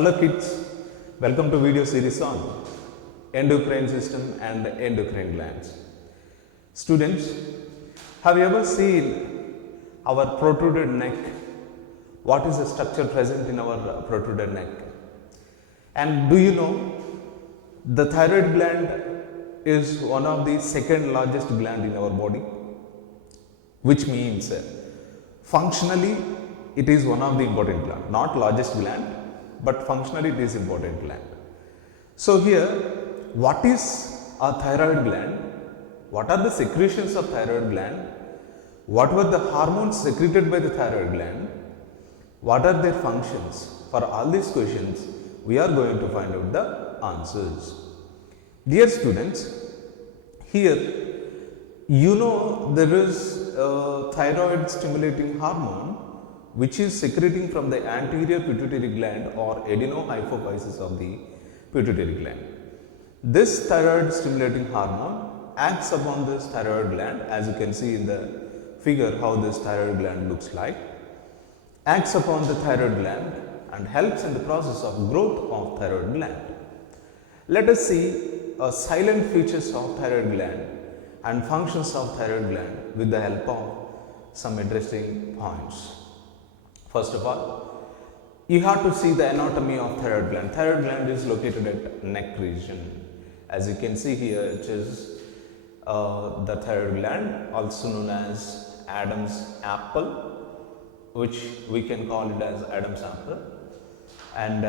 Hello kids, welcome to video series on endocrine system and endocrine glands. Students, have you ever seen our protruded neck? What is the structure present in our protruded neck? And do you know the thyroid gland is one of the second largest gland in our body, which means functionally it is one of the important gland, not largest gland, but functionally it is important gland. So here, what is a thyroid gland? What are the secretions of thyroid gland? What were the hormones secreted by the thyroid gland? What are their functions? For all these questions, we are going to find out the answers. Dear students, here you know there is a thyroid stimulating hormone which is secreting from the anterior pituitary gland or adenohypophysis of the pituitary gland. This thyroid stimulating hormone acts upon this thyroid gland, as you can see in the figure how this thyroid gland looks like, acts upon the thyroid gland and helps in the process of growth of thyroid gland. Let us see silent features of thyroid gland and functions of thyroid gland with the help of some interesting points. First of all, you have to see the anatomy of thyroid gland. Thyroid gland is located at neck region. As you can see here, it is the thyroid gland, also known as Adam's apple, which we can call it as Adam's apple. And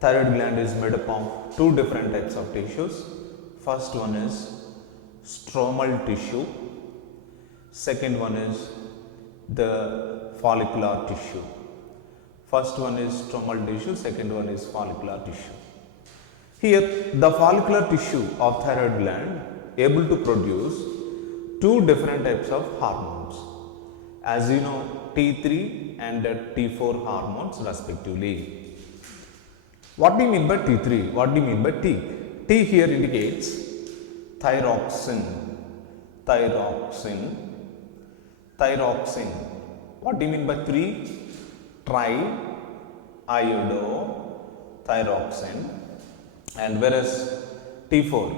thyroid gland is made up of two different types of tissues. First one is stromal tissue. Second one is the follicular tissue. First one is stromal tissue, second one is follicular tissue. Here, the follicular tissue of thyroid gland able to produce two different types of hormones. As you know, T3 and T4 hormones respectively. What do you mean by T3? What do you mean by T? T here indicates thyroxine. Thyroxine. Thyroxine. What do you mean by 3? Triiodothyroxine. And whereas T4,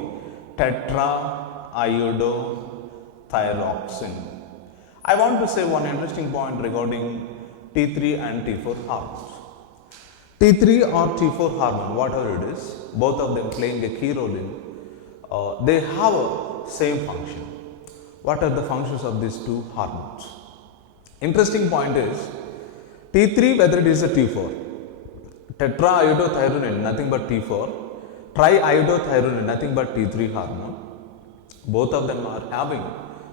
tetraiodothyroxine. I want to say one interesting point regarding T3 and T4 hormones. T3 or T4 hormone, whatever it is, both of them playing a key role in, they have a same function. What are the functions of these two hormones? Interesting point is T3, whether it is a T4, tetraiodothyroxine, nothing but T4, triiodothyroxine, nothing but T3 hormone. Both of them are having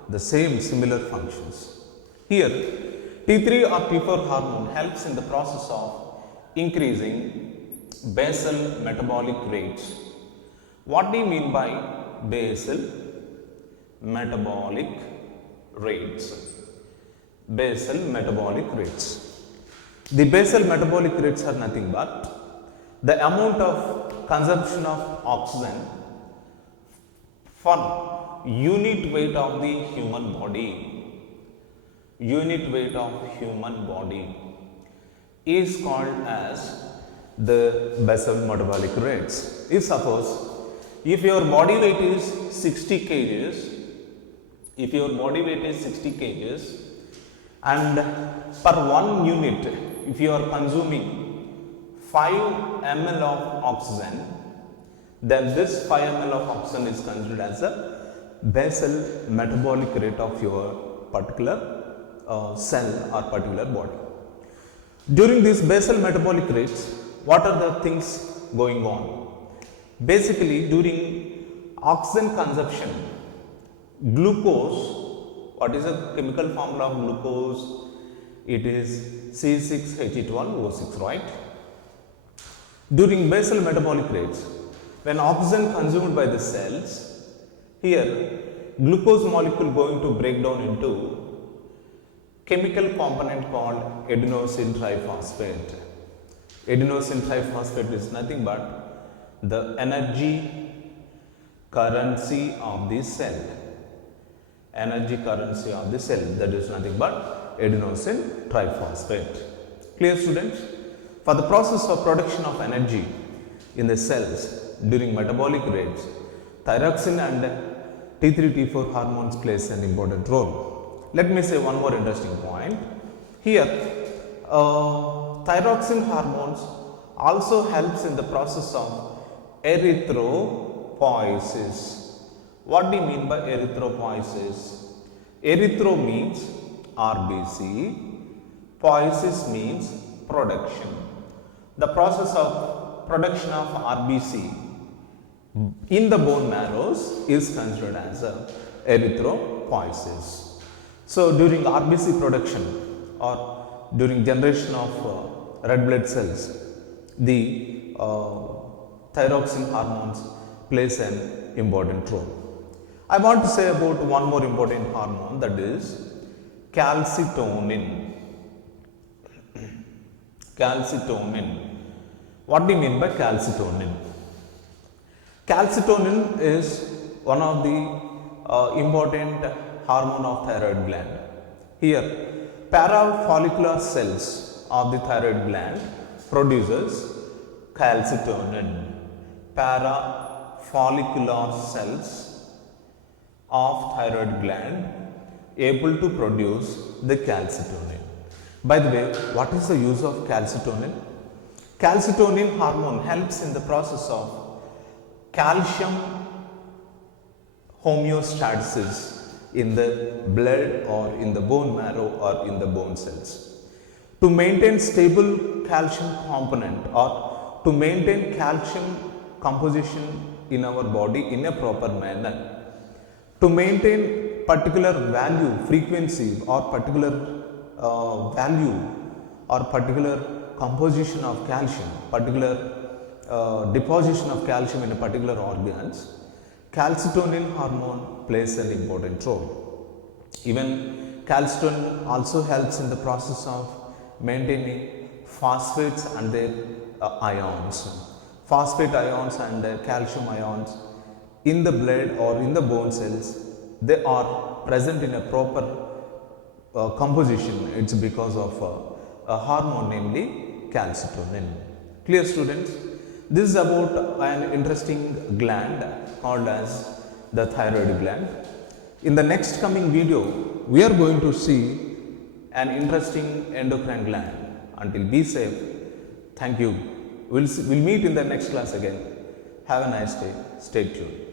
the same similar functions. Here, T3 or T4 hormone helps in the process of increasing basal metabolic rates. What do you mean by basal metabolic rates? Basal metabolic rates. The basal metabolic rates are nothing but the amount of consumption of oxygen for unit weight of the human body. Unit weight of human body is called as the basal metabolic rates. If suppose, if your body weight is 60 kgs, if your body weight is 60 kgs and per 1 unit, if you are consuming 5 ml of oxygen, then this 5 ml of oxygen is considered as a basal metabolic rate of your particular cell or particular body. During these basal metabolic rates, what are the things going on? Basically, during oxygen consumption, glucose, what is the chemical formula of glucose? It is C6H12O6, right? During basal metabolic rates, when oxygen consumed by the cells, here glucose molecule going to break down into chemical component called adenosine triphosphate. Adenosine triphosphate is nothing but the energy currency of the cell. Energy currency of the cell, that is nothing but adenosine triphosphate. Clear, students? For the process of production of energy in the cells during metabolic rates, thyroxine and T3 T4 hormones plays an important role. Let me say one more interesting point. Here, thyroxine hormones also helps in the process of erythropoiesis. What do you mean by erythropoiesis? Erythro means RBC, poiesis means production. The process of production of RBC in the bone marrows is considered as a erythropoiesis. So during RBC production or during generation of red blood cells, the thyroxine hormones plays an important role. I want to say about one more important hormone, that is calcitonin. Calcitonin. What do you mean by calcitonin? Calcitonin is one of the important hormone of thyroid gland. Here, parafollicular cells of the thyroid gland produces calcitonin. Parafollicular cells of thyroid gland able to produce the calcitonin. By the way, what is the use of calcitonin? Calcitonin hormone helps in the process of calcium homeostasis in the blood or in the bone marrow or in the bone cells. To maintain stable calcium component or to maintain calcium composition in our body in a proper manner, to maintain particular value, frequency or particular value or particular composition of calcium, particular deposition of calcium in a particular organs, calcitonin hormone plays an important role. Even calcitonin also helps in the process of maintaining phosphates and their ions. Phosphate ions and calcium ions in the blood or in the bone cells, they are present in a proper composition. It's because of a hormone, namely calcitonin. Clear, students? This is about an interesting gland called as the thyroid gland. In the next coming video, we are going to see an interesting endocrine gland. Until be safe. Thank you. We'll meet in the next class again. Have a nice day. Stay tuned.